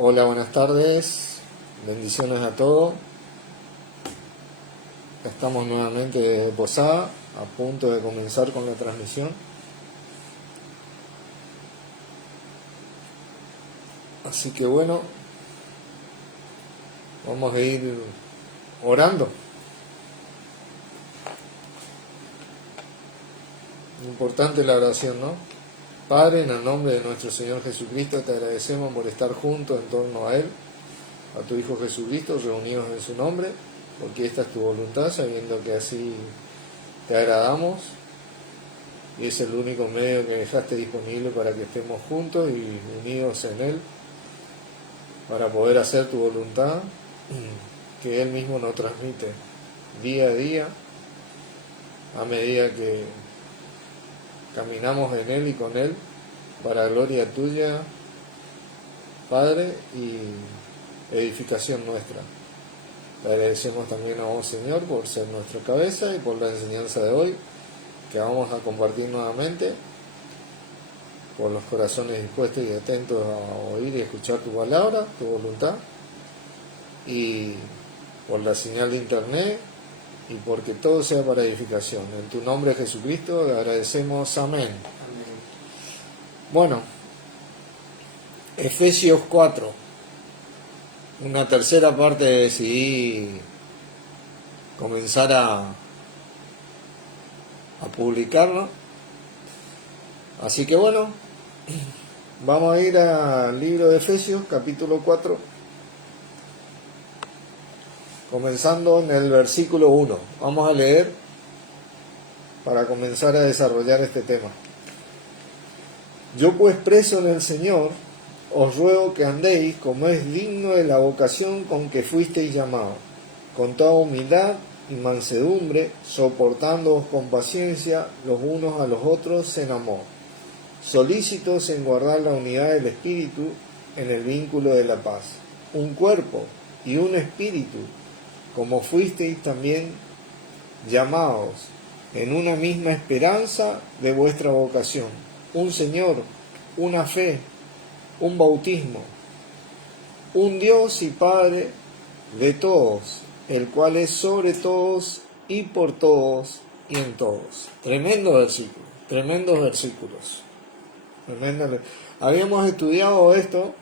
Hola, buenas tardes, bendiciones a todos. Estamos nuevamente desde Posada, a punto de comenzar con la transmisión. Así que bueno, vamos a ir orando. Importante la oración, ¿no? Padre, en el nombre de nuestro Señor Jesucristo, te agradecemos por estar juntos en torno a Él, a tu Hijo Jesucristo, reunidos en su nombre, porque esta es tu voluntad, sabiendo que así te agradamos, y es el único medio que dejaste disponible para que estemos juntos y unidos en Él, para poder hacer tu voluntad, que Él mismo nos transmite día a día, a medida que caminamos en Él y con Él, para gloria tuya, Padre, y edificación nuestra. Le agradecemos también a vos, Señor, por ser nuestra cabeza y por la enseñanza de hoy, que vamos a compartir nuevamente, por los corazones dispuestos y atentos a oír y escuchar tu palabra, tu voluntad, y por la señal de internet, y porque todo sea para edificación. En tu nombre, Jesucristo, le agradecemos. Amén. Amén. Bueno, Efesios 4, una tercera parte decidí comenzar a publicarlo. Así que bueno, vamos a ir al libro de Efesios, capítulo 4, comenzando en el versículo 1. Vamos a leer para comenzar a desarrollar este tema. Yo pues, preso en el Señor, os ruego que andéis como es digno de la vocación con que fuisteis llamados, con toda humildad y mansedumbre, soportándoos con paciencia los unos a los otros en amor, solícitos en guardar la unidad del Espíritu en el vínculo de la paz, un cuerpo y un espíritu, como fuisteis también llamados en una misma esperanza de vuestra vocación, un Señor, una fe, un bautismo, un Dios y Padre de todos, el cual es sobre todos y por todos y en todos. Tremendo versículo, tremendos versículos. Tremendo. Habíamos estudiado esto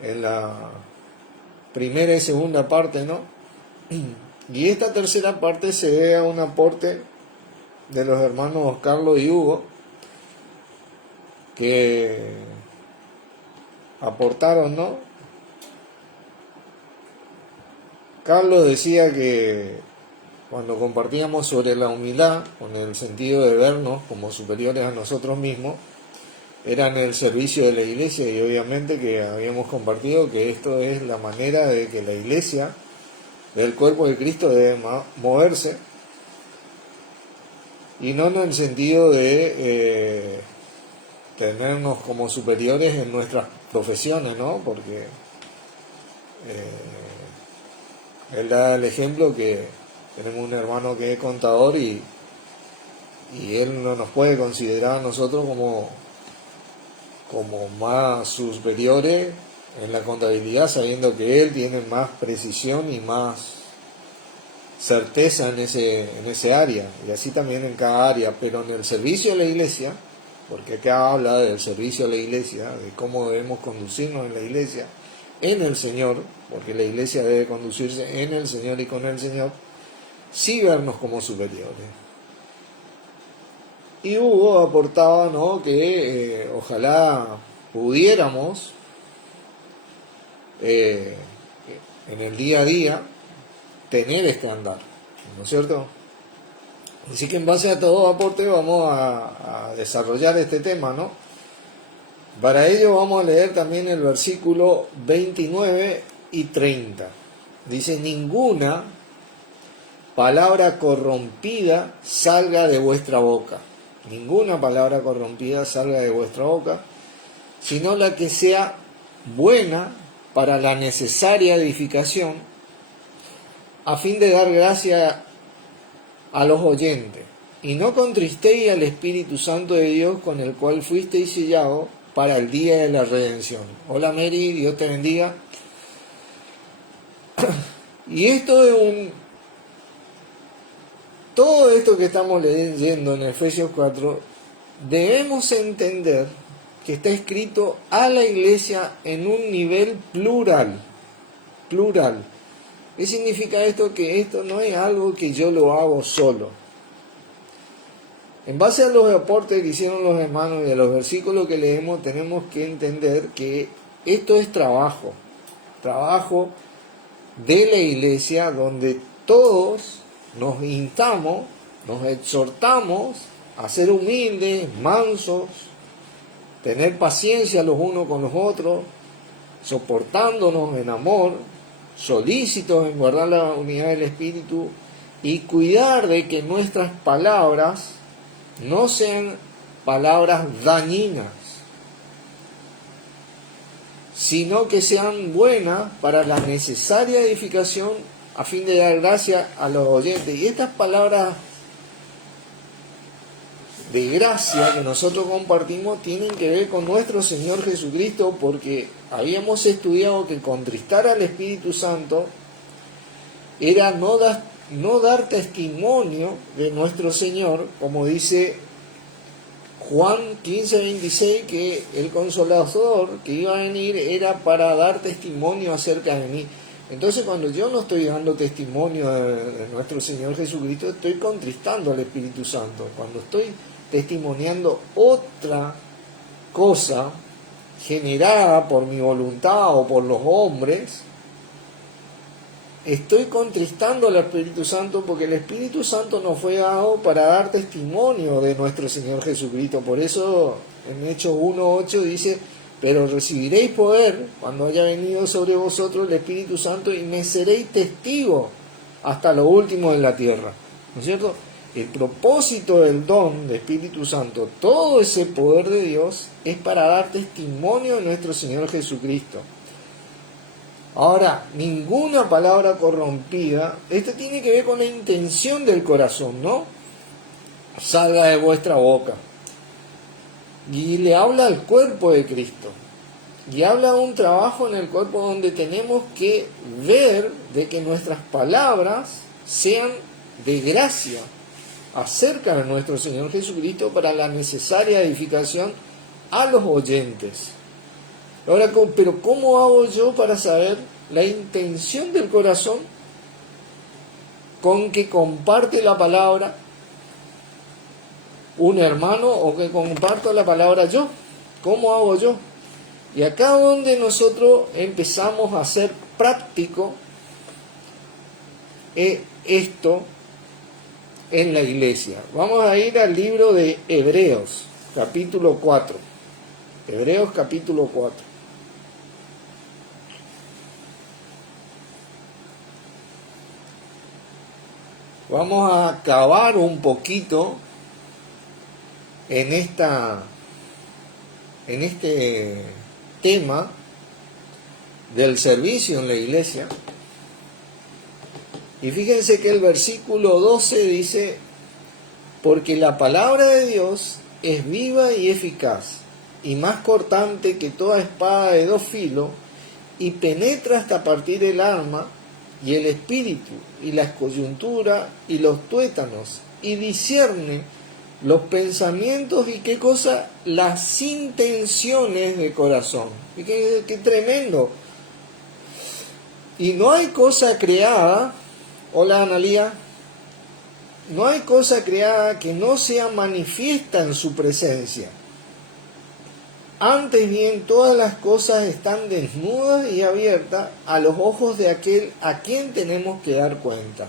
en la primera y segunda parte, ¿no? Y esta tercera parte se debe a un aporte de los hermanos Carlos y Hugo, que aportaron, ¿no? Carlos decía que cuando compartíamos sobre la humildad, con el sentido de vernos como superiores a nosotros mismos, era en el servicio de la iglesia, y obviamente que habíamos compartido que esto es la manera de que la iglesia del cuerpo de Cristo debe moverse, y no en el sentido de tenernos como superiores en nuestras profesiones, ¿no? Porque él da el ejemplo que tenemos un hermano que es contador y él no nos puede considerar a nosotros como más superiores en la contabilidad, sabiendo que él tiene más precisión y más certeza en ese área, y así también en cada área. Pero en el servicio a la iglesia, porque acá habla del servicio a la iglesia, de cómo debemos conducirnos en la iglesia, en el Señor, porque la iglesia debe conducirse en el Señor y con el Señor, sí vernos como superiores. Y Hugo aportaba, ¿no?, que ojalá pudiéramos en el día a día tener este andar, ¿no es cierto? Así que en base a todo aporte vamos a desarrollar este tema, ¿no? Para ello vamos a leer también el versículo 29 y 30. Dice: ninguna palabra corrompida salga de vuestra boca. Ninguna palabra corrompida salga de vuestra boca, sino la que sea buena para la necesaria edificación, a fin de dar gracia a los oyentes. Y no contristéis al Espíritu Santo de Dios, con el cual fuisteis sellados para el día de la redención. Hola Mary, Dios te bendiga. Y esto es todo esto que estamos leyendo en Efesios 4, debemos entender que está escrito a la iglesia en un nivel plural. Plural. ¿Qué significa esto? Que esto no es algo que yo lo hago solo. En base a los aportes que hicieron los hermanos y a los versículos que leemos, tenemos que entender que esto es trabajo de la iglesia, donde todos nos instamos, nos exhortamos a ser humildes, mansos, tener paciencia los unos con los otros, soportándonos en amor, solícitos en guardar la unidad del Espíritu y cuidar de que nuestras palabras no sean palabras dañinas, sino que sean buenas para la necesaria edificación a fin de dar gracia a los oyentes. Y estas palabras de gracia que nosotros compartimos tienen que ver con nuestro Señor Jesucristo, porque habíamos estudiado que contristar al Espíritu Santo era no dar testimonio de nuestro Señor, como dice Juan 15:26, que el Consolador que iba a venir era para dar testimonio acerca de mí. Entonces, cuando yo no estoy dando testimonio de nuestro Señor Jesucristo, estoy contristando al Espíritu Santo. Cuando estoy testimoniando otra cosa generada por mi voluntad o por los hombres, estoy contristando al Espíritu Santo, porque el Espíritu Santo nos fue dado para dar testimonio de nuestro Señor Jesucristo. Por eso en Hechos 1:8 dice: pero recibiréis poder cuando haya venido sobre vosotros el Espíritu Santo y me seréis testigos hasta lo último de la tierra. ¿No es cierto? El propósito del don de Espíritu Santo, todo ese poder de Dios, es para dar testimonio de nuestro Señor Jesucristo. Ahora, ninguna palabra corrompida, esto tiene que ver con la intención del corazón, ¿no? Salga de vuestra boca. Y le habla al cuerpo de Cristo. Y habla de un trabajo en el cuerpo donde tenemos que ver de que nuestras palabras sean de gracia acerca de nuestro Señor Jesucristo para la necesaria edificación a los oyentes. Ahora, pero ¿cómo hago yo para saber la intención del corazón con que comparte la palabra un hermano o que comparto la palabra yo? ¿Cómo hago yo? Y acá donde nosotros empezamos a hacer práctico esto en la iglesia. Vamos a ir al libro de Hebreos, capítulo 4. Hebreos, capítulo 4. Vamos a acabar un poquito en este tema del servicio en la iglesia. Y fíjense que el versículo 12 dice: porque la palabra de Dios es viva y eficaz, y más cortante que toda espada de dos filos, y penetra hasta partir el alma y el espíritu, y las coyunturas y los tuétanos, y discierne los pensamientos y qué cosa, las intenciones de corazón. Y qué tremendo. Y no hay cosa creada, hola Analía, no hay cosa creada que no sea manifiesta en su presencia. Antes bien, todas las cosas están desnudas y abiertas a los ojos de aquel a quien tenemos que dar cuenta.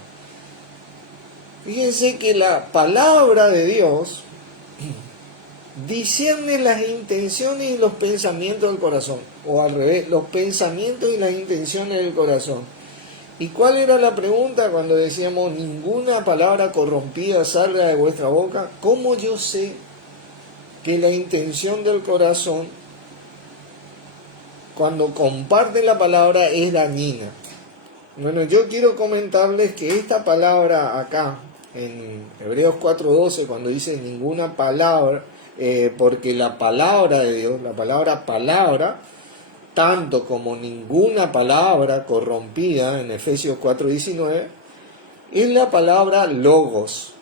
Fíjense que la palabra de Dios discierne las intenciones y los pensamientos del corazón, o al revés, los pensamientos y las intenciones del corazón. ¿Y cuál era la pregunta cuando decíamos ninguna palabra corrompida salga de vuestra boca? ¿Cómo yo sé que la intención del corazón cuando comparte la palabra es dañina? Bueno, yo quiero comentarles que esta palabra acá en Hebreos 4:12, cuando dice ninguna palabra, porque la palabra de Dios, la palabra, tanto como ninguna palabra corrompida en Efesios 4:19, es la palabra logos,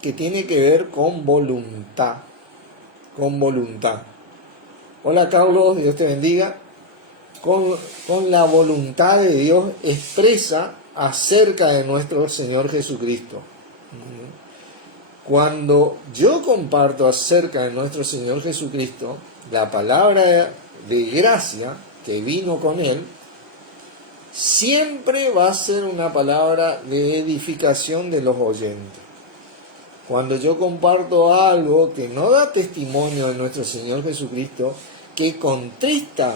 que tiene que ver con voluntad, Hola Carlos, Dios te bendiga. Con la voluntad de Dios expresa acerca de nuestro Señor Jesucristo. Cuando yo comparto acerca de nuestro Señor Jesucristo, la palabra de gracia que vino con Él, siempre va a ser una palabra de edificación de los oyentes. Cuando yo comparto algo que no da testimonio de nuestro Señor Jesucristo, que contrista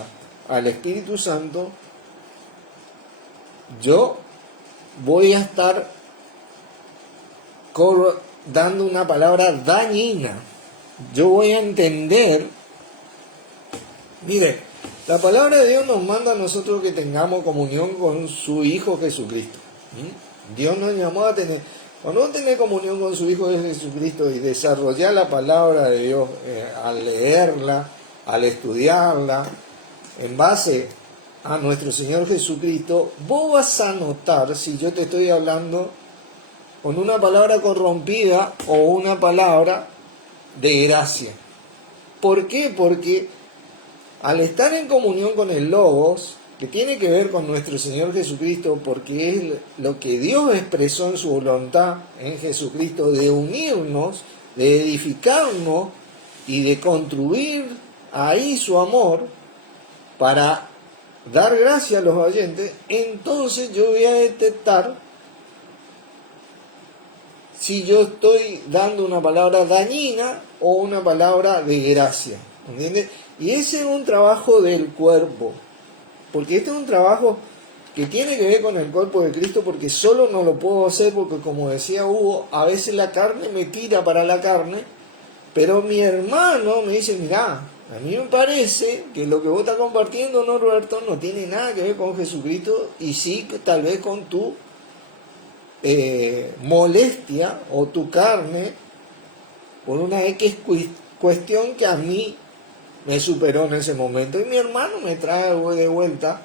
al Espíritu Santo, yo voy a estar dando una palabra dañina. Yo voy a entender. Mire, la palabra de Dios nos manda a nosotros que tengamos comunión con su Hijo Jesucristo. Dios nos llamó a tener, cuando uno tiene comunión con su Hijo Jesucristo y desarrollar la palabra de Dios, al leerla, al estudiarla, en base a nuestro Señor Jesucristo, vos vas a notar si yo te estoy hablando con una palabra corrompida o una palabra de gracia. ¿Por qué? Porque al estar en comunión con el Logos, que tiene que ver con nuestro Señor Jesucristo, porque es lo que Dios expresó en su voluntad en Jesucristo, de unirnos, de edificarnos y de construir ahí su amor para dar gracia a los oyentes, entonces yo voy a detectar si yo estoy dando una palabra dañina o una palabra de gracia, ¿entiendes? Y ese es un trabajo del cuerpo, porque este es un trabajo que tiene que ver con el cuerpo de Cristo, porque solo no lo puedo hacer, porque como decía Hugo, a veces la carne me tira para la carne, pero mi hermano me dice, mirá, a mí me parece que lo que vos estás compartiendo, Norberto, no tiene nada que ver con Jesucristo, y sí tal vez con tu molestia o tu carne por una X cuestión que a mí me superó en ese momento. Y mi hermano me trae de vuelta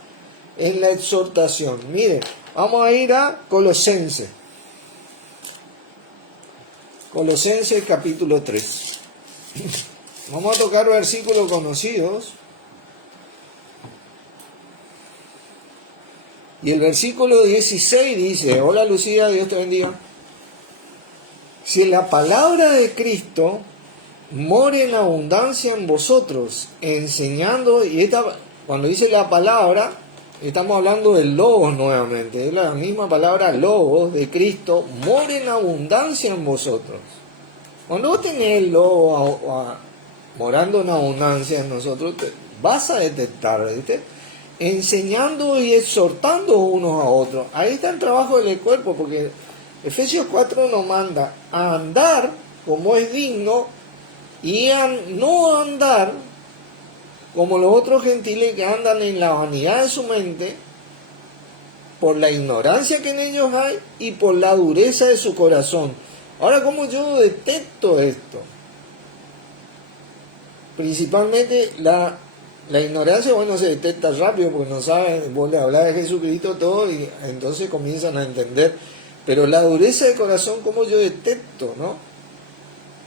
en la exhortación. Mire, vamos a ir a Colosenses. Colosenses capítulo 3. Vamos a tocar versículos conocidos. Y el versículo 16 dice, hola Lucía, Dios te bendiga. Si la palabra de Cristo more en abundancia en vosotros, enseñando, y cuando dice la palabra, estamos hablando del logos nuevamente, es la misma palabra logos de Cristo, more en abundancia en vosotros. Cuando vos tenés el logos morando en abundancia en nosotros, vas a detectar, ¿viste? Enseñando y exhortando unos a otros. Ahí está el trabajo del cuerpo, porque Efesios 4 nos manda a andar como es digno y a no andar como los otros gentiles que andan en la vanidad de su mente, por la ignorancia que en ellos hay y por la dureza de su corazón. Ahora, ¿cómo yo detecto esto? Principalmente la ignorancia, bueno, se detecta rápido porque no saben, vos le hablas de Jesucristo todo y entonces comienzan a entender. Pero la dureza de corazón, ¿cómo yo detecto, no?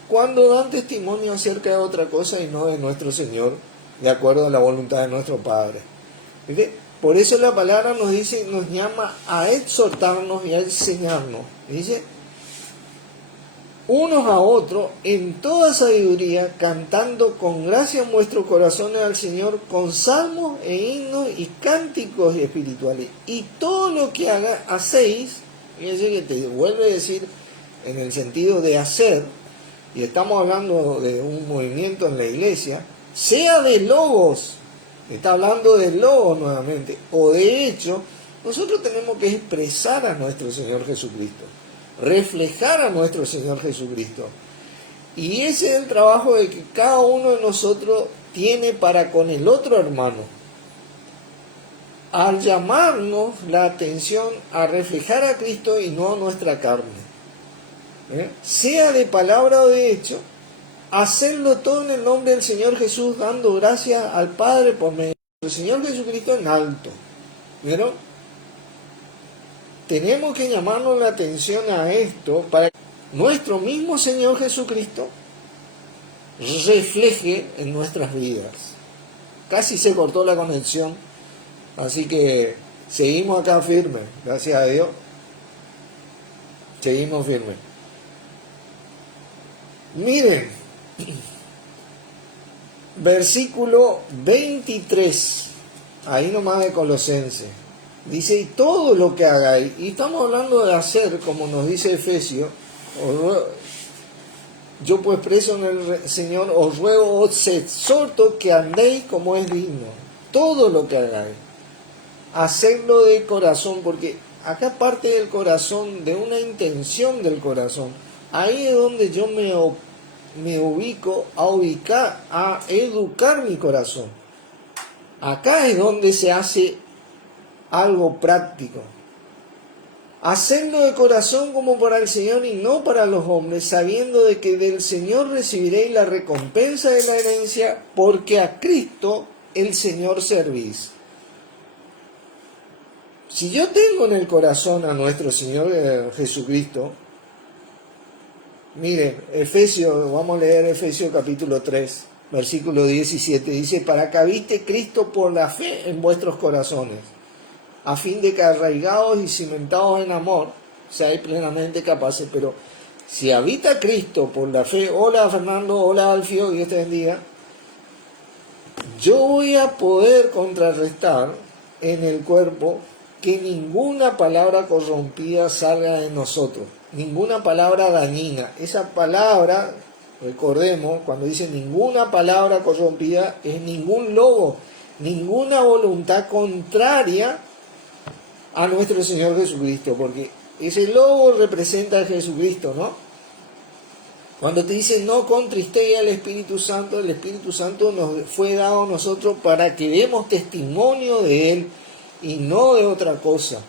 Cuando dan testimonio acerca de otra cosa y no de nuestro Señor, de acuerdo a la voluntad de nuestro Padre. ¿Ves? Por eso la palabra nos dice, nos llama a exhortarnos y a enseñarnos. Dice, unos a otros en toda sabiduría, cantando con gracia en vuestros corazones al Señor, con salmos e himnos y cánticos espirituales. Y todo lo que hacéis, fíjense que te vuelve a decir en el sentido de hacer, y estamos hablando de un movimiento en la iglesia, sea de logos, está hablando de logos nuevamente, o de hecho, nosotros tenemos que expresar a nuestro Señor Jesucristo, reflejar a nuestro Señor Jesucristo. Y ese es el trabajo de que cada uno de nosotros tiene para con el otro hermano, al llamarnos la atención a reflejar a Cristo y no a nuestra carne, sea de palabra o de hecho, hacerlo todo en el nombre del Señor Jesús, dando gracias al Padre por medio del Señor Jesucristo en alto. ¿Vieron? Tenemos que llamarnos la atención a esto para que nuestro mismo Señor Jesucristo refleje en nuestras vidas. Casi se cortó la conexión, así que seguimos acá firmes, gracias a Dios. Seguimos firmes. Miren, versículo 23, ahí nomás de Colosenses, dice, y todo lo que hagáis, y estamos hablando de hacer, como nos dice Efesios, yo pues preso en el Señor, os ruego, os exhorto que andéis como es digno, todo lo que hagáis, hacedlo de corazón, porque acá parte del corazón, de una intención del corazón. Ahí es donde yo me ubico a educar mi corazón. Acá es donde se hace algo práctico. Hacedlo de corazón como para el Señor y no para los hombres, sabiendo de que del Señor recibiréis la recompensa de la herencia, porque a Cristo el Señor servís. Si yo tengo en el corazón a nuestro Señor Jesucristo, miren, Efesios, vamos a leer Efesios capítulo 3, versículo 17, dice, para que habite Cristo por la fe en vuestros corazones, a fin de que arraigados y cimentados en amor, seáis plenamente capaces. Pero si habita Cristo por la fe, hola Fernando, hola Alfio, Dios te bendiga, yo voy a poder contrarrestar en el cuerpo que ninguna palabra corrompida salga de nosotros, ninguna palabra dañina. Esa palabra, recordemos, cuando dice ninguna palabra corrompida, es ningún logo, ninguna voluntad contraria a nuestro Señor Jesucristo, porque ese logo representa a Jesucristo, ¿no? Cuando te dice no contristéis al Espíritu Santo, el Espíritu Santo nos fue dado a nosotros para que demos testimonio de Él y no de otra cosa.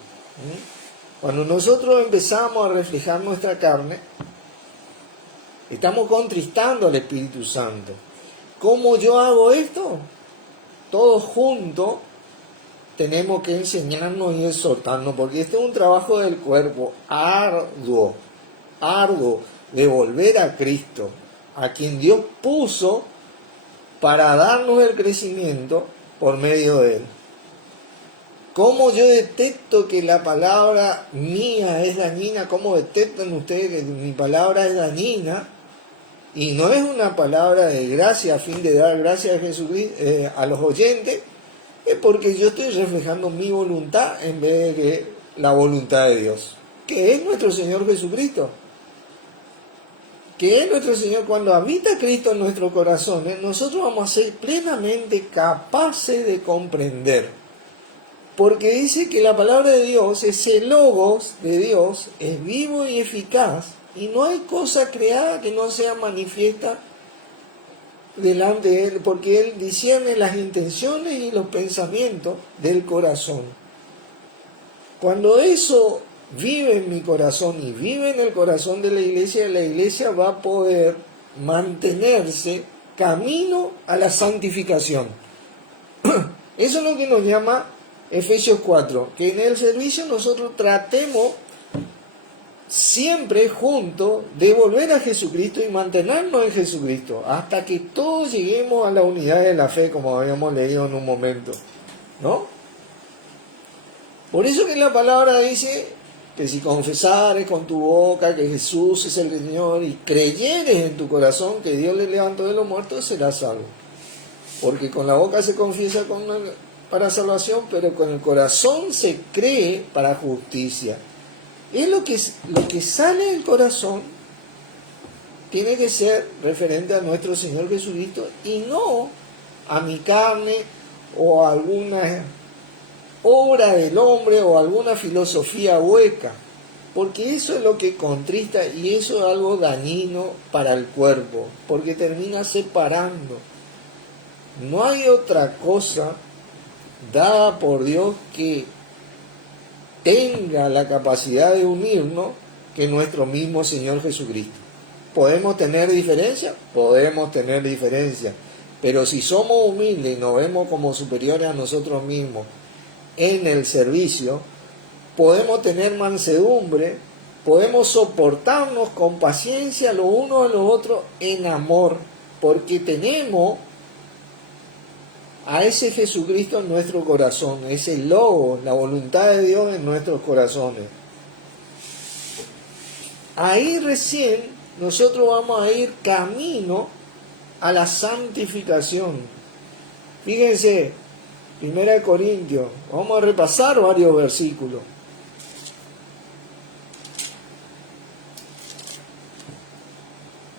Cuando nosotros empezamos a reflejar nuestra carne, estamos contristando al Espíritu Santo. ¿Cómo yo hago esto? Todos juntos tenemos que enseñarnos y exhortarnos, porque este es un trabajo del cuerpo arduo, de volver a Cristo, a quien Dios puso para darnos el crecimiento por medio de Él. ¿Cómo yo detecto que la palabra mía es dañina? ¿Cómo detectan ustedes que mi palabra es dañina? Y no es una palabra de gracia a fin de dar gracias a Jesucristo, a los oyentes, es porque yo estoy reflejando mi voluntad en vez de la voluntad de Dios, que es nuestro Señor Jesucristo. Que es nuestro Señor. Cuando habita Cristo en nuestros corazones, nosotros vamos a ser plenamente capaces de comprender. Porque dice que la palabra de Dios, ese logos de Dios, es vivo y eficaz, y no hay cosa creada que no sea manifiesta delante de Él, porque Él discierne las intenciones y los pensamientos del corazón. Cuando eso vive en mi corazón y vive en el corazón de la iglesia va a poder mantenerse camino a la santificación. Eso es lo que nos llama Efesios 4, que en el servicio nosotros tratemos siempre juntos de volver a Jesucristo y mantenernos en Jesucristo, hasta que todos lleguemos a la unidad de la fe, como habíamos leído en un momento, ¿no? Por eso que la palabra dice que si confesares con tu boca que Jesús es el Señor y creyeres en tu corazón que Dios le levantó de los muertos, serás salvo. Porque con la boca se confiesa para salvación, pero con el corazón se cree para justicia. Es lo que sale del corazón tiene que ser referente a nuestro Señor Jesucristo y no a mi carne o a alguna obra del hombre o alguna filosofía hueca, porque eso es lo que contrista y eso es algo dañino para el cuerpo, porque termina separando. No hay otra cosa dada por Dios que tenga la capacidad de unirnos que nuestro mismo Señor Jesucristo. ¿Podemos tener diferencia? Podemos tener diferencia. Pero si somos humildes y nos vemos como superiores a nosotros mismos en el servicio, podemos tener mansedumbre, podemos soportarnos con paciencia los unos a los otros en amor, porque tenemos a ese Jesucristo en nuestro corazón, ese Logos, la voluntad de Dios en nuestros corazones. Ahí recién nosotros vamos a ir camino a la santificación. Fíjense, 1 Corintios, vamos a repasar varios versículos.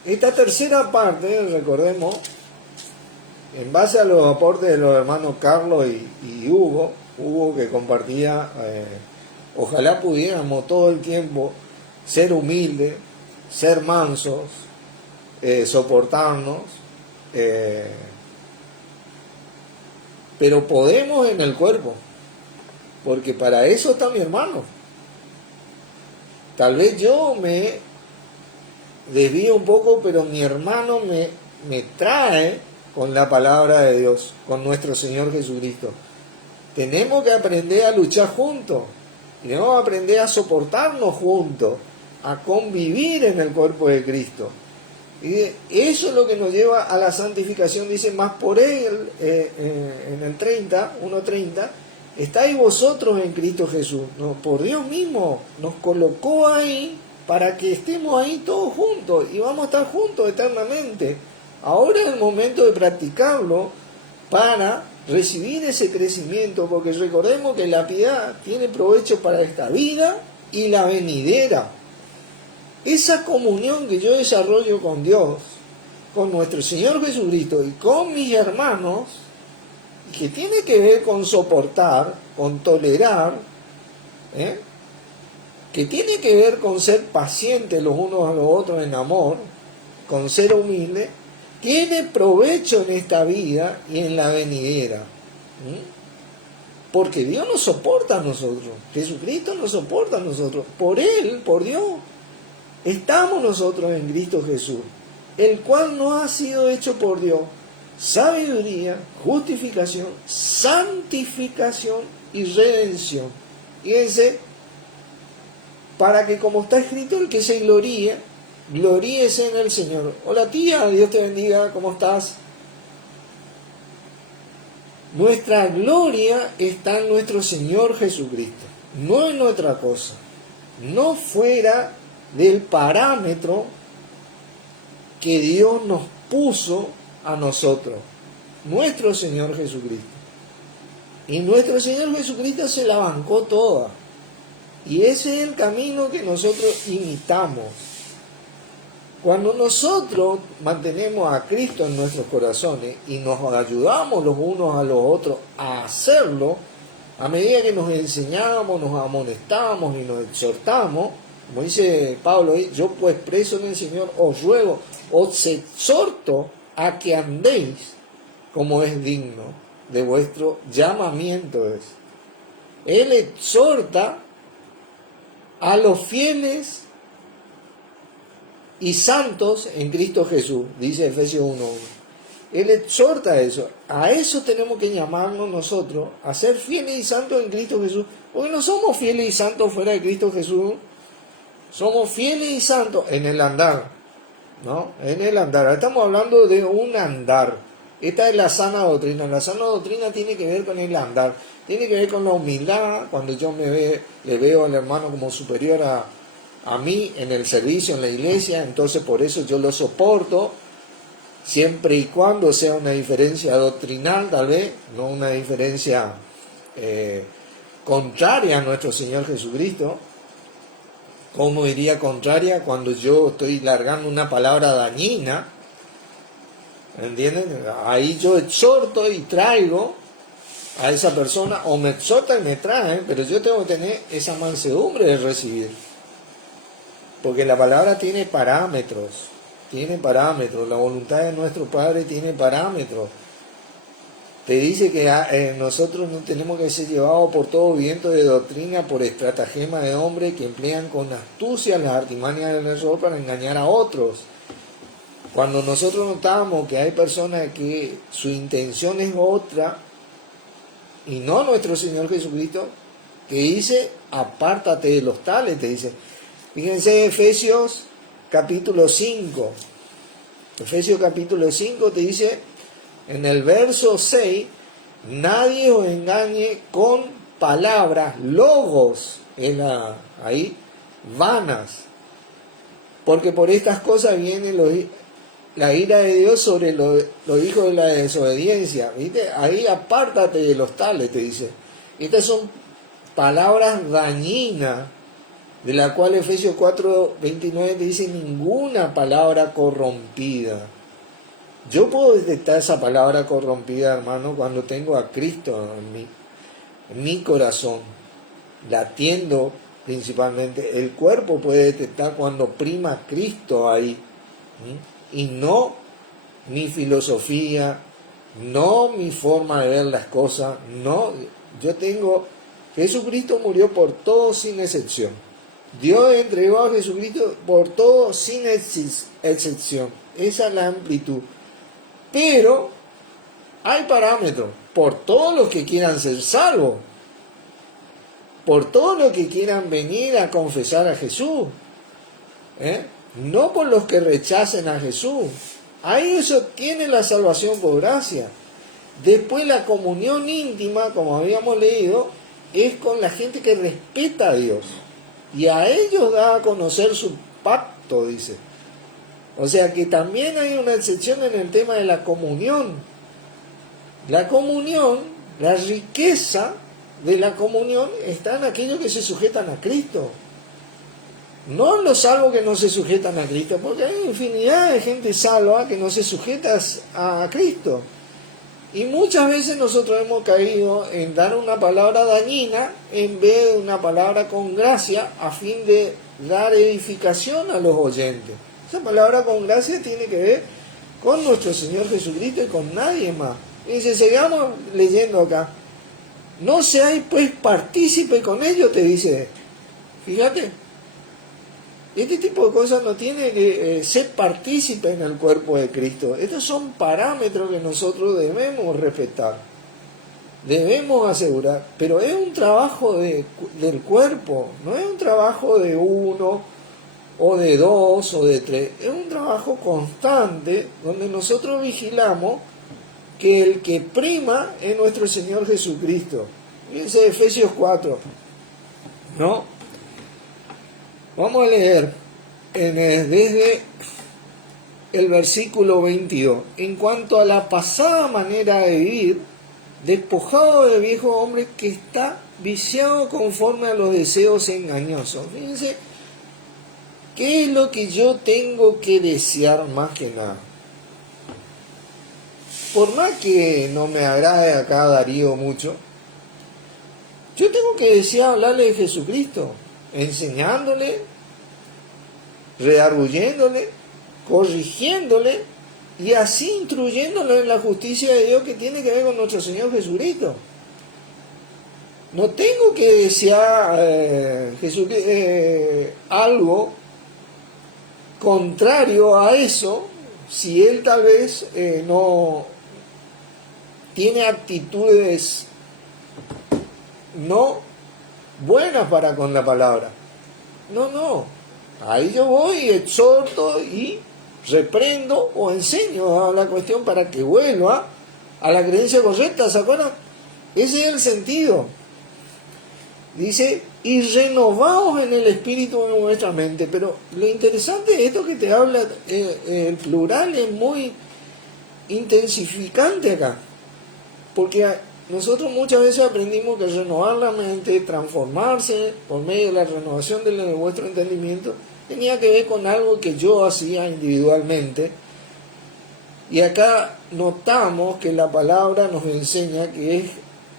Esta tercera parte, recordemos, en base a los aportes de los hermanos Carlos y Hugo que compartía, ojalá pudiéramos todo el tiempo ser humildes, ser mansos, soportarnos, pero podemos en el cuerpo, porque para eso está mi hermano. Tal vez yo me desvío un poco, pero mi hermano me trae con la palabra de Dios, con nuestro Señor Jesucristo. Tenemos que aprender a luchar juntos, tenemos que aprender a soportarnos juntos, a convivir en el cuerpo de Cristo. Y eso es lo que nos lleva a la santificación. Dice, más por él, en el 1:30, estáis vosotros en Cristo Jesús. No, por Dios mismo nos colocó ahí para que estemos ahí todos juntos y vamos a estar juntos eternamente. Ahora es el momento de practicarlo para recibir ese crecimiento, porque recordemos que la piedad tiene provecho para esta vida y la venidera. Esa comunión que yo desarrollo con Dios, con nuestro Señor Jesucristo y con mis hermanos, que tiene que ver con soportar, con tolerar, que tiene que ver con ser pacientes los unos a los otros en amor, con ser humildes, tiene provecho en esta vida y en la venidera. Porque Dios nos soporta a nosotros, Jesucristo nos soporta a nosotros, por Él, por Dios, estamos nosotros en Cristo Jesús, el cual nos ha sido hecho por Dios sabiduría, justificación, santificación y redención. Fíjense, para que como está escrito, el que se gloríe, gloríese en el Señor. Hola tía, Dios te bendiga, ¿cómo estás? Nuestra gloria está en nuestro Señor Jesucristo, no en otra cosa, no fuera del parámetro que Dios nos puso a nosotros, nuestro Señor Jesucristo. Y nuestro Señor Jesucristo se la bancó toda. Y ese es el camino que nosotros imitamos. Cuando nosotros mantenemos a Cristo en nuestros corazones y nos ayudamos los unos a los otros a hacerlo, a medida que nos enseñamos, nos amonestamos y nos exhortamos, como dice Pablo, yo pues preso en el Señor os ruego, os exhorto a que andéis como es digno de vuestro llamamiento. Él exhorta a los fieles y santos en Cristo Jesús, dice Efesios 1:1. Él exhorta a eso. A eso tenemos que llamarnos nosotros, a ser fieles y santos en Cristo Jesús, porque no somos fieles y santos fuera de Cristo Jesús. Somos fieles y santos en el andar, ¿no? En el andar. Estamos hablando de un andar. Esta es la sana doctrina. La sana doctrina tiene que ver con el andar. Tiene que ver con la humildad. Cuando yo le veo al hermano como superior a mí en el servicio, en la iglesia, entonces por eso yo lo soporto, siempre y cuando sea una diferencia doctrinal, tal vez, no una diferencia contraria a nuestro Señor Jesucristo. ¿Cómo diría contraria? Cuando yo estoy largando una palabra dañina, ¿entienden? Ahí yo exhorto y traigo a esa persona, o me exhorta y me trae, pero yo tengo que tener esa mansedumbre de recibir. Porque la palabra tiene parámetros, la voluntad de nuestro Padre tiene parámetros. Te dice que nosotros no tenemos que ser llevados por todo viento de doctrina, por estratagema de hombres que emplean con astucia las artimañas del error para engañar a otros. Cuando nosotros notamos que hay personas que su intención es otra y no nuestro Señor Jesucristo, que dice, apártate de los tales, te dice. Fíjense Efesios capítulo 5. Efesios capítulo 5 te dice, en el verso 6, nadie os engañe con palabras, logos, ahí, vanas, porque por estas cosas viene la ira de Dios sobre los hijos de la desobediencia. ¿Viste? Ahí apártate de los tales, te dice. Estas son palabras dañinas, de la cual Efesios 4:29 te dice, ninguna palabra corrompida. Yo puedo detectar esa palabra corrompida, hermano, cuando tengo a Cristo en mi corazón, latiendo principalmente. El cuerpo puede detectar cuando prima Cristo ahí, y no mi filosofía, no mi forma de ver las cosas, no. Jesucristo murió por todos sin excepción. Dios entregó a Jesucristo por todos sin excepción. Esa es la amplitud. Pero hay parámetros. Por todos los que quieran ser salvos. Por todos los que quieran venir a confesar a Jesús. No por los que rechacen a Jesús. Ahí eso tiene la salvación por gracia. Después la comunión íntima, como habíamos leído, es con la gente que respeta a Dios. Y a ellos da a conocer su pacto, dice. O sea que también hay una excepción en el tema de la comunión. La comunión, la riqueza de la comunión está en aquellos que se sujetan a Cristo. No en los salvos que no se sujetan a Cristo, porque hay infinidad de gente salva que no se sujeta a Cristo. Y muchas veces nosotros hemos caído en dar una palabra dañina en vez de una palabra con gracia a fin de dar edificación a los oyentes. Esa palabra con gracia tiene que ver con nuestro Señor Jesucristo y con nadie más. Y dice, sigamos leyendo acá. No seáis pues partícipe con ellos, te dice. Fíjate. Este tipo de cosas no tiene que ser partícipe en el cuerpo de Cristo. Estos son parámetros que nosotros debemos respetar, debemos asegurar, pero es un trabajo del cuerpo, no es un trabajo de uno o de dos o de tres, es un trabajo constante donde nosotros vigilamos que el que prima es nuestro Señor Jesucristo. Fíjense Efesios 4, ¿no? Vamos a leer desde el versículo 22. En cuanto a la pasada manera de vivir, despojado del viejo hombre que está viciado conforme a los deseos engañosos. Fíjense, ¿qué es lo que yo tengo que desear más que nada? Por más que no me agrade acá Darío mucho, yo tengo que desear hablarle de Jesucristo, enseñándole, redarguyéndole, corrigiéndole y así instruyéndole en la justicia de Dios que tiene que ver con nuestro Señor Jesucristo. No tengo que desear algo contrario a eso si él tal vez no tiene actitudes no buenas para con la palabra. No. Ahí yo voy, exhorto y reprendo o enseño a la cuestión para que vuelva a la creencia correcta. ¿Se acuerdan? Ese es el sentido. Dice, y renovaos en el espíritu de vuestra mente. Pero lo interesante de esto que te habla, el plural es muy intensificante acá. Porque nosotros muchas veces aprendimos que renovar la mente, transformarse por medio de la renovación de vuestro entendimiento, tenía que ver con algo que yo hacía individualmente. Y acá notamos que la palabra nos enseña que es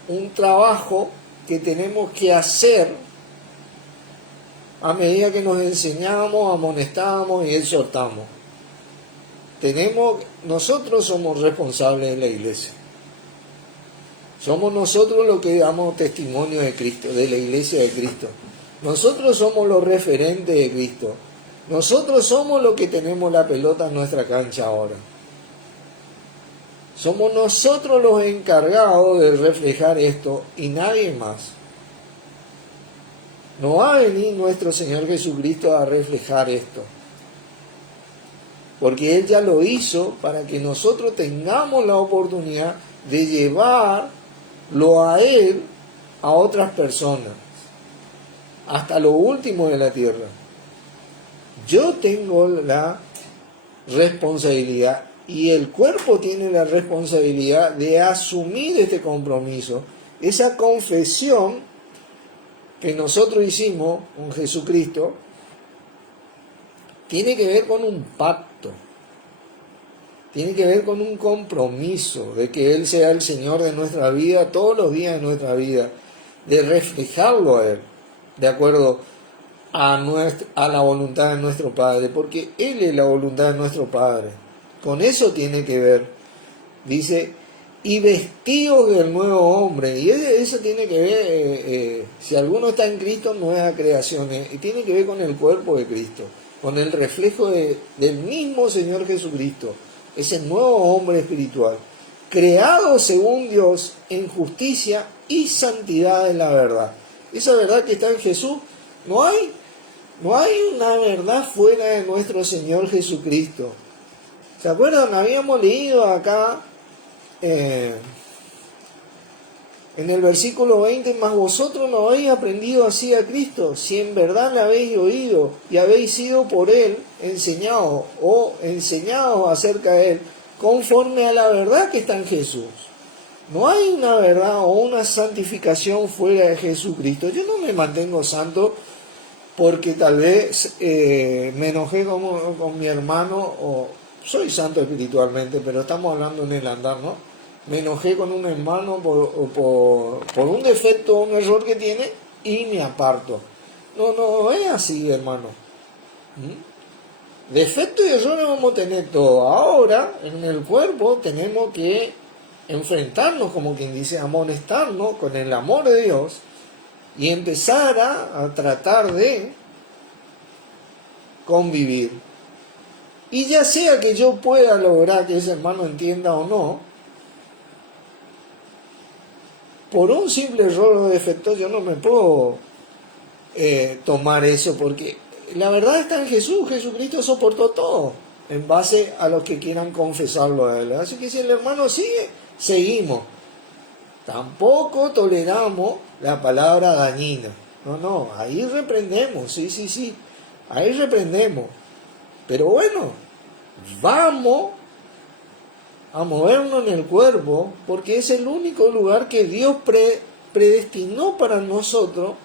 un trabajo que tenemos que hacer a medida que nos enseñamos, amonestamos y exhortamos. Nosotros somos responsables de la iglesia. Somos nosotros los que damos testimonio de Cristo, de la iglesia de Cristo. Nosotros somos los referentes de Cristo. Nosotros somos los que tenemos la pelota en nuestra cancha ahora. Somos nosotros los encargados de reflejar esto y nadie más. No va a venir nuestro Señor Jesucristo a reflejar esto. Porque Él ya lo hizo para que nosotros tengamos la oportunidad de llevarlo a Él a otras personas, hasta lo último de la tierra. Yo tengo la responsabilidad y el cuerpo tiene la responsabilidad de asumir este compromiso, esa confesión que nosotros hicimos con Jesucristo. Tiene que ver con un pacto, tiene que ver con un compromiso de que Él sea el Señor de nuestra vida todos los días de nuestra vida, de reflejarlo a Él, de acuerdo a la voluntad de nuestro Padre, porque Él es la voluntad de nuestro Padre. Con eso tiene que ver, dice, y vestidos del nuevo hombre, y eso tiene que ver, si alguno está en Cristo, nueva creación, y tiene que ver con el cuerpo de Cristo, con el reflejo del mismo Señor Jesucristo, ese nuevo hombre espiritual, creado según Dios en justicia y santidad de la verdad. Esa verdad que está en Jesús, no hay una verdad fuera de nuestro Señor Jesucristo. ¿Se acuerdan? Habíamos leído acá en el versículo 20, mas vosotros no habéis aprendido así a Cristo, si en verdad le habéis oído y habéis sido por Él enseñados acerca de Él, conforme a la verdad que está en Jesús. No hay una verdad o una santificación fuera de Jesucristo. Yo no me mantengo santo porque tal vez me enojé con mi hermano, o soy santo espiritualmente, pero estamos hablando en el andar, ¿no? Me enojé con un hermano por un defecto o un error que tiene y me aparto. No es así, hermano. Defectos y errores vamos a tener todos. Ahora, en el cuerpo, tenemos que enfrentarnos, como quien dice, amonestarnos con el amor de Dios y empezar a tratar de convivir. Y ya sea que yo pueda lograr que ese hermano entienda o no, por un simple error o defecto yo no me puedo tomar eso, porque la verdad está en Jesús. Jesucristo soportó todo en base a los que quieran confesarlo a Él. Así que si el hermano sigue, seguimos. Tampoco toleramos la palabra dañina. No, ahí reprendemos, sí, ahí reprendemos. Pero bueno, vamos a movernos en el cuerpo, porque es el único lugar que Dios predestinó para nosotros,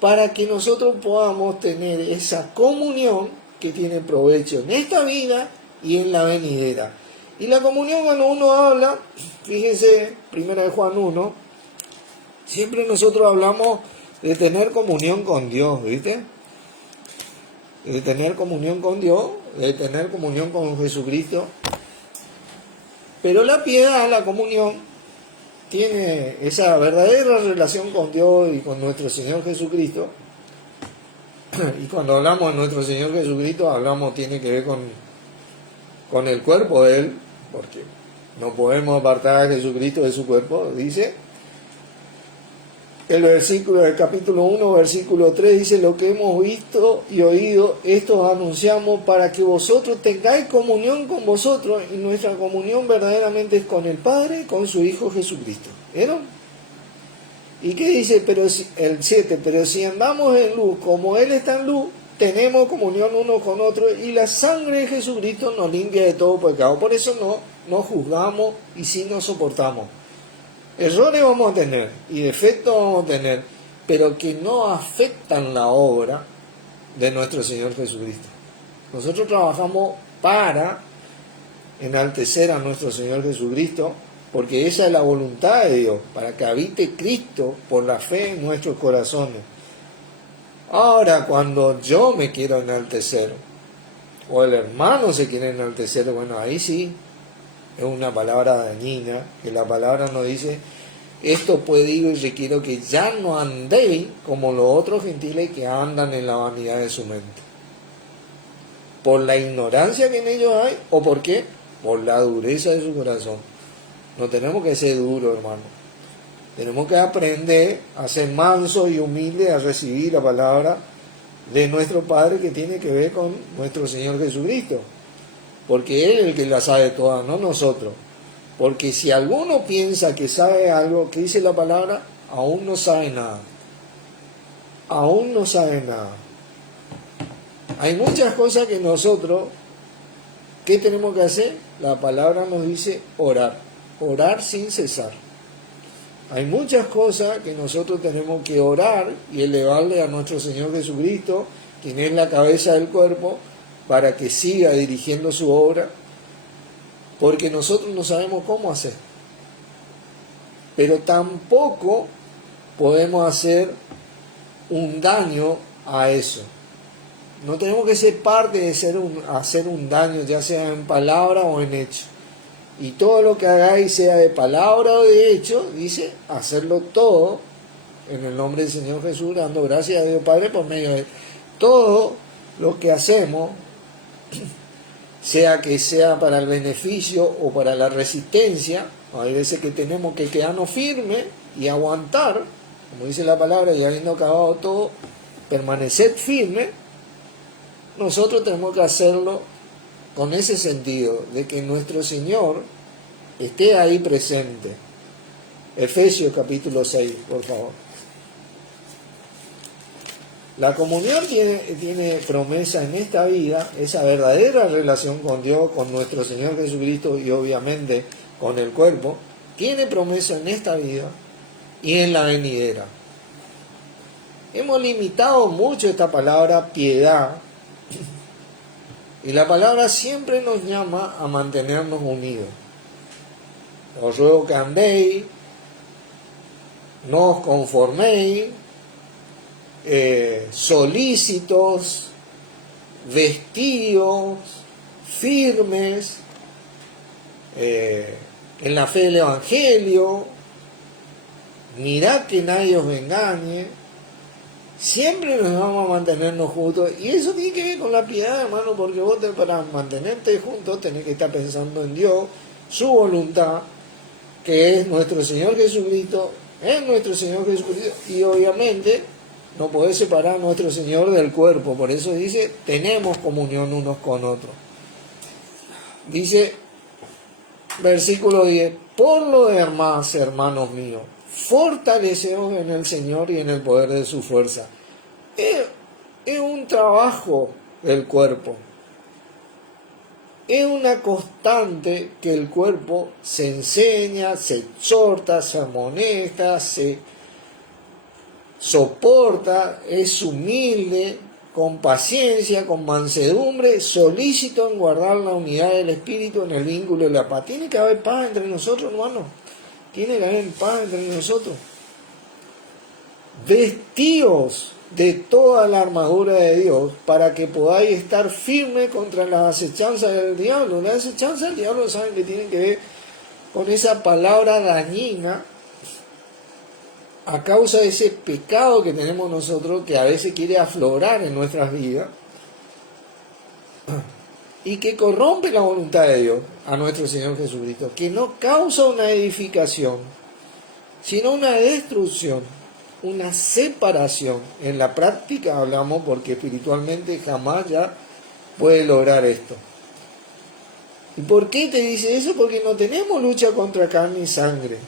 para que nosotros podamos tener esa comunión que tiene provecho en esta vida y en la venidera. Y la comunión, cuando uno habla, fíjense, 1 Juan 1, siempre nosotros hablamos de tener comunión con Dios, ¿viste? De tener comunión con Dios, de tener comunión con Jesucristo. Pero la piedad, la comunión, tiene esa verdadera relación con Dios y con nuestro Señor Jesucristo. Y cuando hablamos de nuestro Señor Jesucristo, tiene que ver con el cuerpo de Él, porque no podemos apartar a Jesucristo de su cuerpo. Dice el versículo del capítulo 1, versículo 3, dice: lo que hemos visto y oído, esto anunciamos para que vosotros tengáis comunión con vosotros, y nuestra comunión verdaderamente es con el Padre y con su Hijo Jesucristo. ¿Vieron? ¿Y qué dice? El 7, pero si andamos en luz como Él está en luz, tenemos comunión uno con otro, y la sangre de Jesucristo nos limpia de todo pecado. Por eso no juzgamos y sí nos soportamos. Errores vamos a tener y defectos vamos a tener, pero que no afectan la obra de nuestro Señor Jesucristo. Nosotros trabajamos para enaltecer a nuestro Señor Jesucristo, porque esa es la voluntad de Dios, para que habite Cristo por la fe en nuestros corazones. Ahora, cuando yo me quiero enaltecer, o el hermano se quiere enaltecer, bueno, ahí sí es una palabra dañina, que la palabra nos dice: esto pues digo y requiero que ya no andéis como los otros gentiles que andan en la vanidad de su mente. ¿Por la ignorancia que en ellos hay? ¿O por qué? Por la dureza de su corazón. No tenemos que ser duros, hermano. Tenemos que aprender a ser mansos y humildes, a recibir la palabra de nuestro Padre, que tiene que ver con nuestro Señor Jesucristo. Porque Él es el que la sabe toda, no nosotros. Porque si alguno piensa que sabe algo que dice la palabra, aún no sabe nada. Aún no sabe nada. Hay muchas cosas que nosotros, ¿qué tenemos que hacer? La palabra nos dice orar. Orar sin cesar. Hay muchas cosas que nosotros tenemos que orar y elevarle a nuestro Señor Jesucristo, quien es la cabeza del cuerpo, para que siga dirigiendo su obra, porque nosotros no sabemos cómo hacer. Pero tampoco podemos hacer un daño a eso. No tenemos que ser parte de hacer un daño, ya sea en palabra o en hecho. Y todo lo que hagáis, sea de palabra o de hecho, dice, hacerlo todo en el nombre del Señor Jesús, dando gracias a Dios Padre por medio de todo lo que hacemos, sea que sea para el beneficio o para la resistencia. Hay veces que tenemos que quedarnos firmes y aguantar, como dice la palabra, ya habiendo acabado todo, permanecer firme. Nosotros tenemos que hacerlo con ese sentido, de que nuestro Señor esté ahí presente. Efesios capítulo 6, por favor. La comunión tiene promesa en esta vida, esa verdadera relación con Dios, con nuestro Señor Jesucristo y obviamente con el cuerpo, tiene promesa en esta vida y en la venidera. Hemos limitado mucho esta palabra piedad, y la palabra siempre nos llama a mantenernos unidos. Os ruego que andéis, no os conforméis, solícitos, vestidos, firmes, en la fe del Evangelio, mirad que nadie os engañe. Siempre nos vamos a mantenernos juntos, y eso tiene que ver con la piedad, hermano, porque vos para mantenerte juntos tenés que estar pensando en Dios, su voluntad, que es nuestro Señor Jesucristo, y obviamente no podés separar a nuestro Señor del cuerpo. Por eso dice, tenemos comunión unos con otros. Dice, versículo 10, por lo demás, hermanos míos, fortaleceos en el Señor y en el poder de su fuerza. Es un trabajo del cuerpo. Es una constante que el cuerpo se enseña, se exhorta, se amonesta, se soporta, es humilde, con paciencia, con mansedumbre, solícito en guardar la unidad del espíritu en el vínculo de la paz. Tiene que haber paz entre nosotros, hermanos. Tiene que haber paz entre nosotros. Vestíos de toda la armadura de Dios para que podáis estar firmes contra las acechanzas del diablo. Las acechanzas del diablo saben que tienen que ver con esa palabra dañina a causa de ese pecado que tenemos nosotros, que a veces quiere aflorar en nuestras vidas y que corrompe la voluntad de Dios a nuestro Señor Jesucristo, que no causa una edificación, sino una destrucción, una separación. En la práctica hablamos, porque espiritualmente jamás ya puede lograr esto. ¿Y por qué te dice eso? Porque no tenemos lucha contra carne y sangre,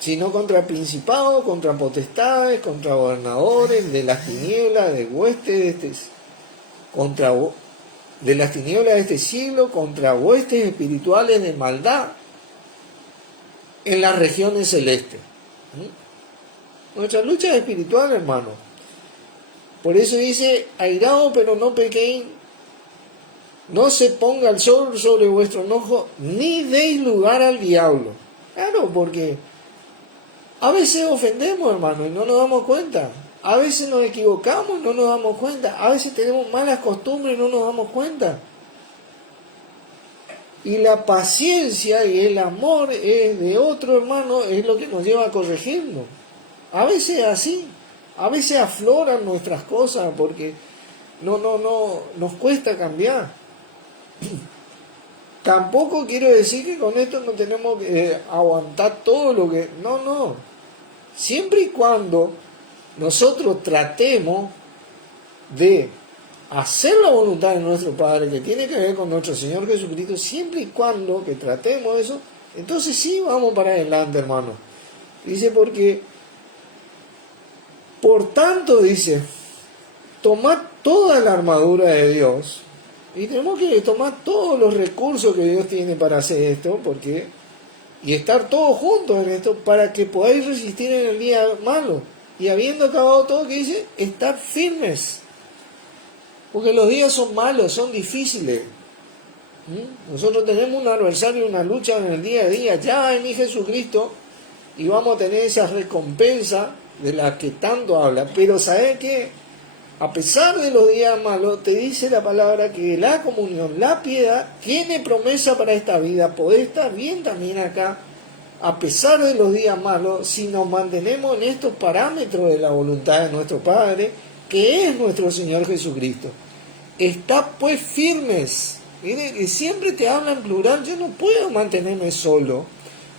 sino contra principados, contra potestades, contra gobernadores de las tinieblas, de huestes de las tinieblas de este siglo, contra huestes espirituales de maldad en las regiones celestes. Nuestra lucha es espiritual, hermano. Por eso dice, airaos pero no pequéis, no se ponga el sol sobre vuestro enojo, ni deis lugar al diablo. Claro, porque a veces ofendemos, hermano, y no nos damos cuenta. A veces nos equivocamos y no nos damos cuenta. A veces tenemos malas costumbres y no nos damos cuenta. Y la paciencia y el amor de otro hermano es lo que nos lleva a corregirnos. A veces así. A veces afloran nuestras cosas porque no nos cuesta cambiar. Tampoco quiero decir que con esto no tenemos que aguantar todo lo que... No, no. Siempre y cuando nosotros tratemos de hacer la voluntad de nuestro Padre, que tiene que ver con nuestro Señor Jesucristo, siempre y cuando que tratemos eso, entonces sí vamos para adelante, hermano. Dice, porque, por tanto, dice, tomad toda la armadura de Dios, y tenemos que tomar todos los recursos que Dios tiene para hacer esto, porque, y estar todos juntos en esto, para que podáis resistir en el día malo. Y habiendo acabado todo, que dice, estar firmes. Porque los días son malos, son difíciles. Nosotros tenemos un adversario, una lucha en el día a día. Ya en Jesucristo, y vamos a tener esa recompensa de la que tanto habla. Pero ¿sabes qué? A pesar de los días malos, te dice la palabra que la comunión, la piedad, tiene promesa para esta vida. Poder estar bien también acá, a pesar de los días malos, si nos mantenemos en estos parámetros de la voluntad de nuestro Padre, que es nuestro Señor Jesucristo. Está pues firmes. Mire, que siempre te habla en plural. Yo no puedo mantenerme solo.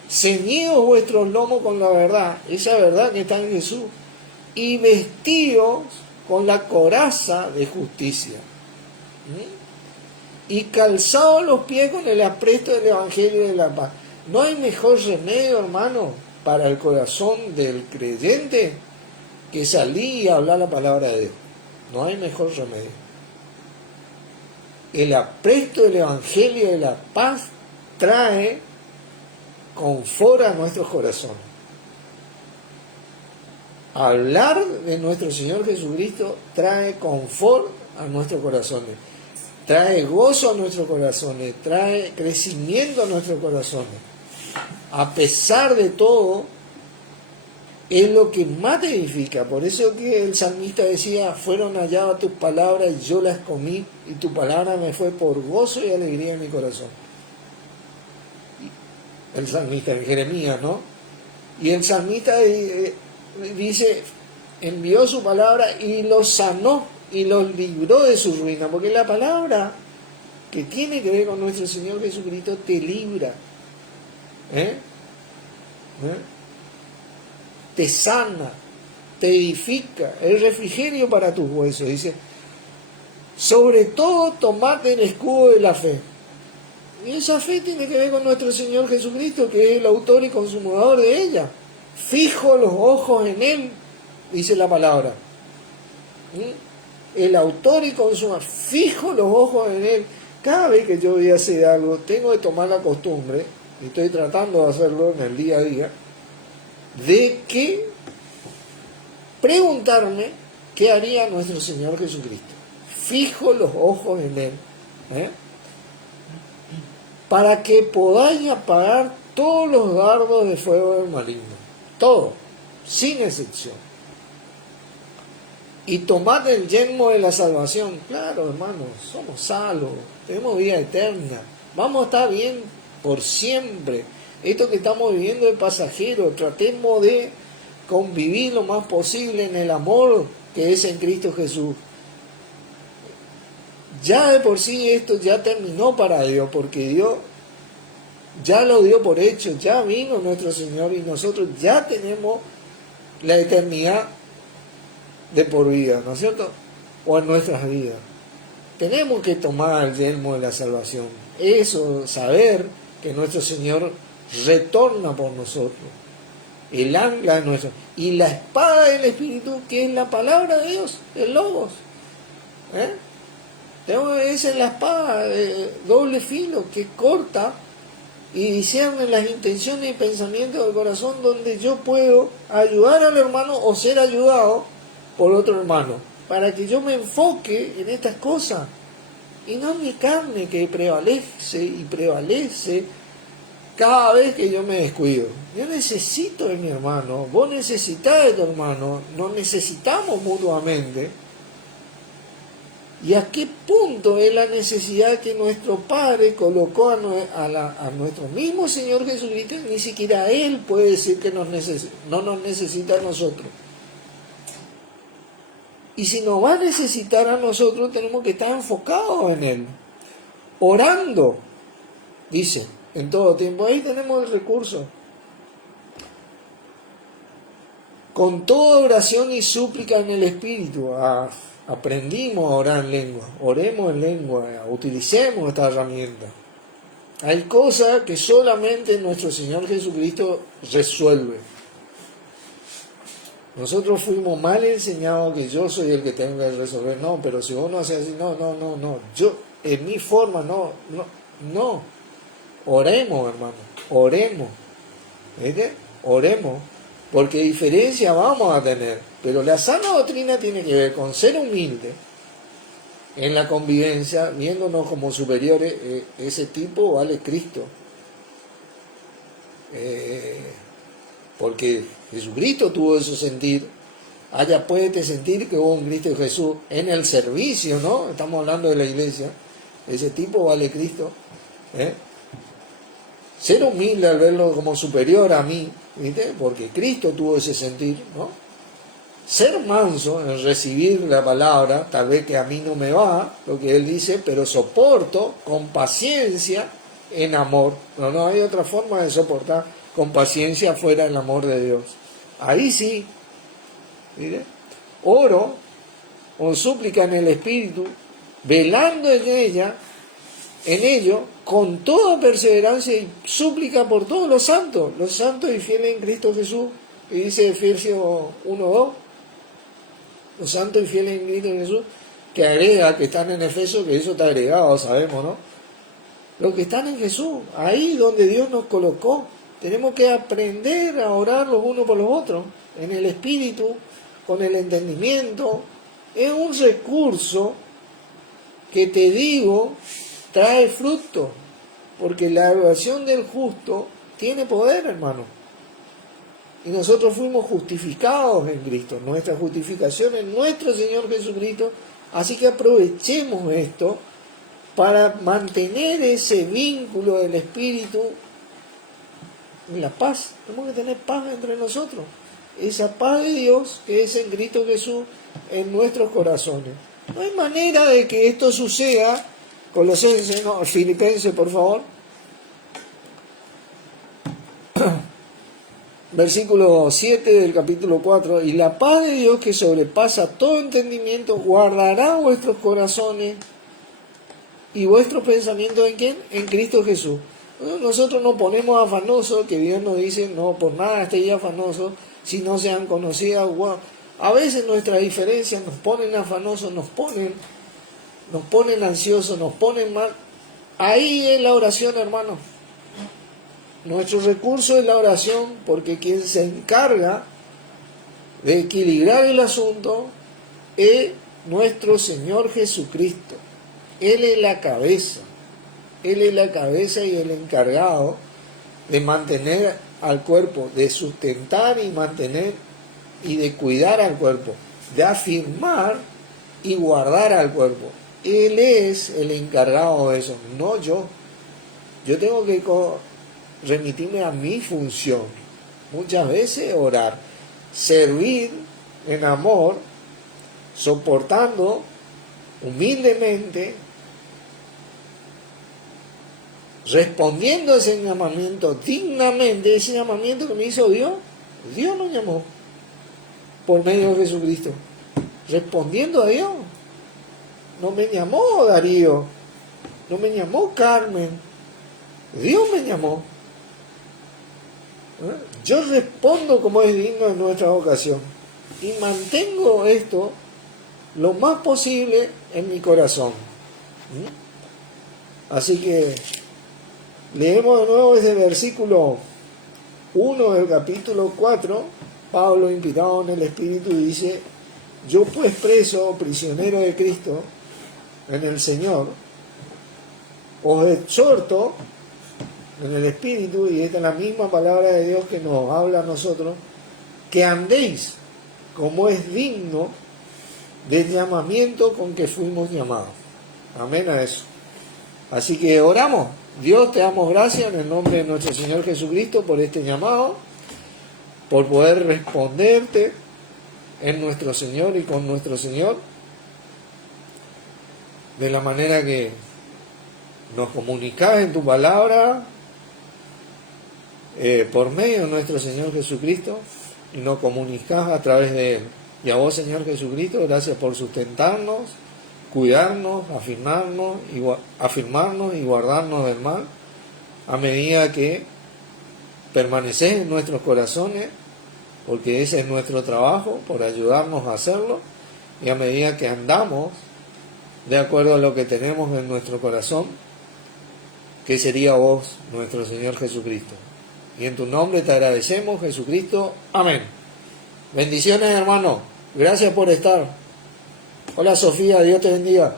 Ceñidos vuestros lomos con la verdad, esa verdad que está en Jesús, y vestidos con la coraza de justicia, y calzados los pies con el apresto del Evangelio de la paz. No hay mejor remedio, hermano, para el corazón del creyente que salir y hablar la palabra de Dios. No hay mejor remedio. El apresto del Evangelio de la paz trae confort a nuestros corazones. Hablar de nuestro Señor Jesucristo trae confort a nuestros corazones, trae gozo a nuestros corazones, trae crecimiento a nuestros corazones. A pesar de todo, es lo que más te edifica. Por eso que el salmista decía, fueron halladas tus palabras y yo las comí, y tu palabra me fue por gozo y alegría en mi corazón. El salmista en Jeremías, ¿no? Y el salmista dice, envió su palabra y los sanó y los libró de su ruina, porque la palabra que tiene que ver con nuestro Señor Jesucristo te libra, te sana, te edifica, el refrigerio para tus huesos. Dice, sobre todo tomad el escudo de la fe. Y esa fe tiene que ver con nuestro Señor Jesucristo, que es el autor y consumador de ella. Fijo los ojos en Él, dice la palabra. El autor y consumador, fijo los ojos en Él. Cada vez que yo voy a hacer algo, tengo que tomar la costumbre, y estoy tratando de hacerlo en el día a día, de que preguntarme qué haría nuestro Señor Jesucristo. Fijo los ojos en Él, para que podáis apagar todos los dardos de fuego del maligno, todo, sin excepción. Y tomad el yelmo de la salvación. Claro, hermanos, somos salvos, tenemos vida eterna, vamos a estar bien por siempre. Esto que estamos viviendo es pasajero. Tratemos de convivir lo más posible en el amor que es en Cristo Jesús. Ya de por sí esto ya terminó para Dios, porque Dios ya lo dio por hecho, ya vino nuestro Señor y nosotros ya tenemos la eternidad de por vida, ¿no es cierto? O en nuestras vidas. Tenemos que tomar el yelmo de la salvación. Eso, saber que nuestro Señor retorna por nosotros. El ancla de nuestro. Y la espada del Espíritu, que es la palabra de Dios, el Logos. Esa es la espada de doble filo que corta y discierne las intenciones y pensamientos del corazón, donde yo puedo ayudar al hermano o ser ayudado por otro hermano, para que yo me enfoque en estas cosas y no en mi carne que prevalece y prevalece cada vez que yo me descuido. Yo necesito de mi hermano, vos necesitas de tu hermano, nos necesitamos mutuamente. ¿Y a qué punto es la necesidad que nuestro Padre colocó a nuestro mismo Señor Jesucristo? Ni siquiera Él puede decir que no nos necesita a nosotros. Y si nos va a necesitar a nosotros, tenemos que estar enfocados en Él. orando, dice, en todo tiempo. Ahí tenemos el recurso. Con toda oración y súplica en el Espíritu. Aprendimos a orar en lengua, oremos en lengua, utilicemos esta herramienta. Hay cosas que solamente nuestro Señor Jesucristo resuelve. Nosotros fuimos mal enseñados que yo soy el que tengo que resolver. No, pero si vos no haces así, no. Yo, en mi forma, no. Oremos, hermano, oremos. ¿Viste? Oremos. Porque diferencia vamos a tener. Pero la sana doctrina tiene que ver con ser humilde en la convivencia, viéndonos como superiores. Ese tipo vale Cristo. Porque Jesucristo tuvo ese sentir. Haya puede sentir que hubo un Cristo Jesús en el servicio, ¿no? Estamos hablando de la iglesia. Ese tipo vale Cristo. Ser humilde al verlo como superior a mí, ¿viste? Porque Cristo tuvo ese sentir, ¿no? Ser manso en recibir la palabra, tal vez que a mí no me va, lo que él dice, pero soporto con paciencia en amor. No hay otra forma de soportar con paciencia fuera del amor de Dios. Ahí sí, ¿viste? Oro o súplica en el Espíritu, velando en ello, con toda perseverancia y súplica por todos los santos y fieles en Cristo Jesús, que dice Efesios 1:2, los santos y fieles en Cristo Jesús, que agrega, que están en Efesios, que eso está agregado, sabemos, ¿no? Los que están en Jesús, ahí donde Dios nos colocó, tenemos que aprender a orar los unos por los otros, en el Espíritu, con el entendimiento. Es un recurso que te digo, trae fruto, porque la oración del justo tiene poder, hermano. Y nosotros fuimos justificados en Cristo. Nuestra justificación es nuestro Señor Jesucristo. Así que aprovechemos esto para mantener ese vínculo del Espíritu en la paz. Tenemos que tener paz entre nosotros. Esa paz de Dios que es en Cristo Jesús en nuestros corazones. No hay manera de que esto suceda. Colosenses, no, Filipenses, por favor. Versículo 7 del capítulo 4. Y la paz de Dios que sobrepasa todo entendimiento guardará vuestros corazones y vuestros pensamientos, ¿en quién? En Cristo Jesús. Nosotros nos ponemos afanosos, que Dios nos dice, no por nada estéis afanosos, si no sean conocidas. A veces nuestras diferencias nos ponen afanosos, nos ponen ansiosos, nos ponen mal. Ahí es la oración, hermano. Nuestro recurso es la oración, porque quien se encarga de equilibrar el asunto es nuestro Señor Jesucristo. Él es la cabeza. Él es la cabeza y el encargado de mantener al cuerpo, de sustentar y mantener y de cuidar al cuerpo, de afirmar y guardar al cuerpo. Él es el encargado de eso, no yo. Yo tengo que remitirme a mi función. Muchas veces orar, servir en amor, soportando humildemente, respondiendo a ese llamamiento dignamente, ese llamamiento que me hizo Dios. Dios nos llamó por medio de Jesucristo, respondiendo a Dios. No me llamó Darío, no me llamó Carmen, Dios me llamó. Yo respondo como es digno de nuestra vocación y mantengo esto lo más posible en mi corazón. Así que leemos de nuevo ese versículo 1 del capítulo 4, Pablo, inspirado en el Espíritu, dice: yo pues preso, prisionero de Cristo en el Señor, os exhorto en el Espíritu, y esta es la misma palabra de Dios que nos habla a nosotros, que andéis como es digno del llamamiento con que fuimos llamados. Amén a eso. Así que oramos. Dios, te damos gracias en el nombre de nuestro Señor Jesucristo por este llamado, por poder responderte en nuestro Señor y con nuestro Señor de la manera que nos comunicás en tu palabra por medio de nuestro Señor Jesucristo y nos comunicás a través de Él. Y a vos, Señor Jesucristo, gracias por sustentarnos, cuidarnos, afirmarnos y guardarnos del mal a medida que permanecés en nuestros corazones, porque ese es nuestro trabajo, por ayudarnos a hacerlo, y a medida que andamos de acuerdo a lo que tenemos en nuestro corazón, que sería vos, nuestro Señor Jesucristo. Y en tu nombre te agradecemos, Jesucristo. Amén. Bendiciones, hermano. Gracias por estar. Hola, Sofía. Dios te bendiga.